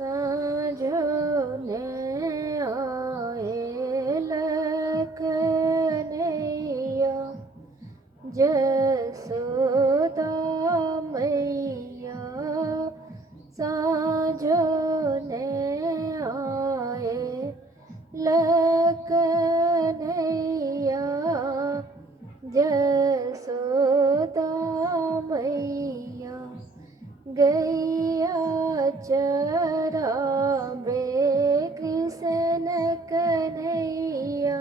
साँझो ने आएलक नैया जसोदा मैया साँझो ने आएलक नैया जसोदा मैया गैया चराबे कृष्ण कन्हैया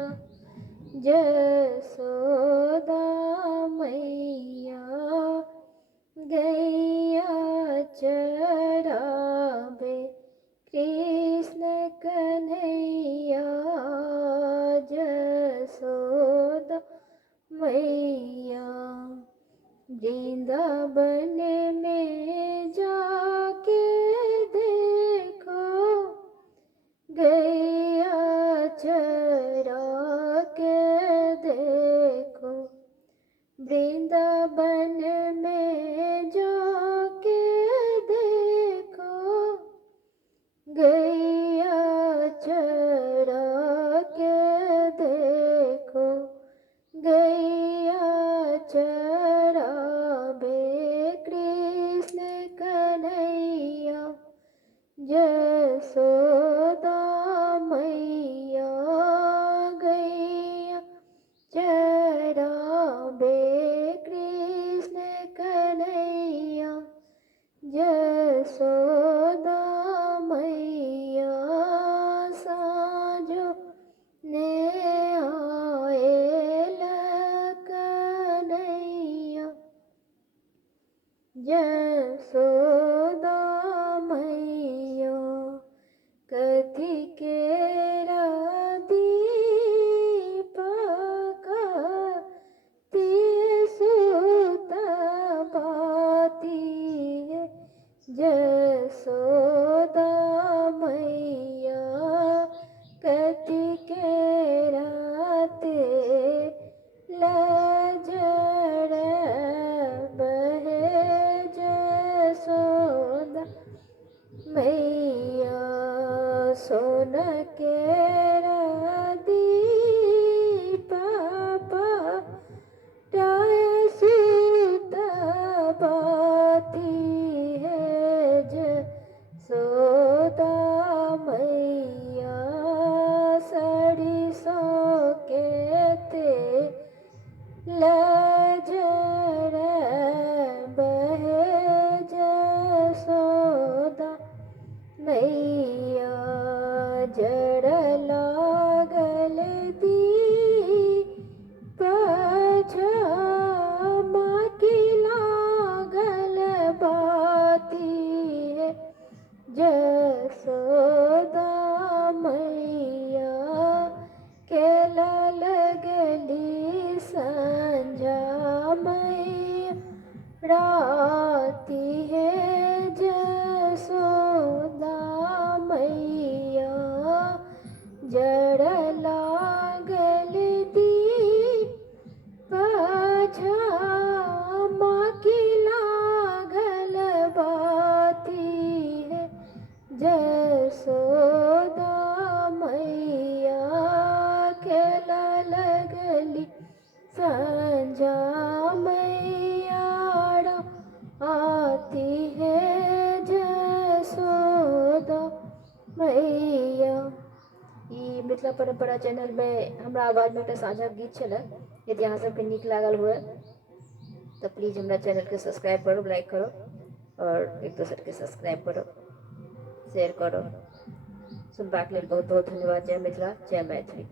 जसोदा मैया गैया चराबे कृष्ण कन्हैया जसोदा मैया वृंदावन में जाके देखो गैया चरा के देखो वृंदावन में जाके देखो गैया चरा के देखो गैया चराबे कृष्ण कन्हैया जसोदा मैया गैया चराबे कृष्ण कन्हैया जसोदा मैया साँझो ने आएलक नैया जसोदा मैया कथी केरा दीपक तिय सुत बाती है जसोदा मैया कथी केरा ते लजर बहे जसोदा मैया सोन केरा दीप टाय सुत बाती है जसोदा मैया सड़ी सो केते लजर बहे जसोदा मैया जड़ लागल दीप झमा की लागल बाती है जसोदा मैया केला लगली संझा मैया राती है जसोदा मैया जड़ लागल दीप झमा की लागल बाती है जसोदा मैया केला लगली संझा मैया आती है जसोदा मैया। ई मिथिला परंपरा चैनल में हमरा आवाज में एक साझा गीत छल। यदि अहाँ सबके नीक लागल हुए तो प्लीज हमरा चैनल के सब्सक्राइब करो, लाइक करो और एक दोसर के सब्सक्राइब करो, शेयर करो। सुनबाक लेल बहुत बहुत धन्यवाद। जय मिथिला, जय मैथिली।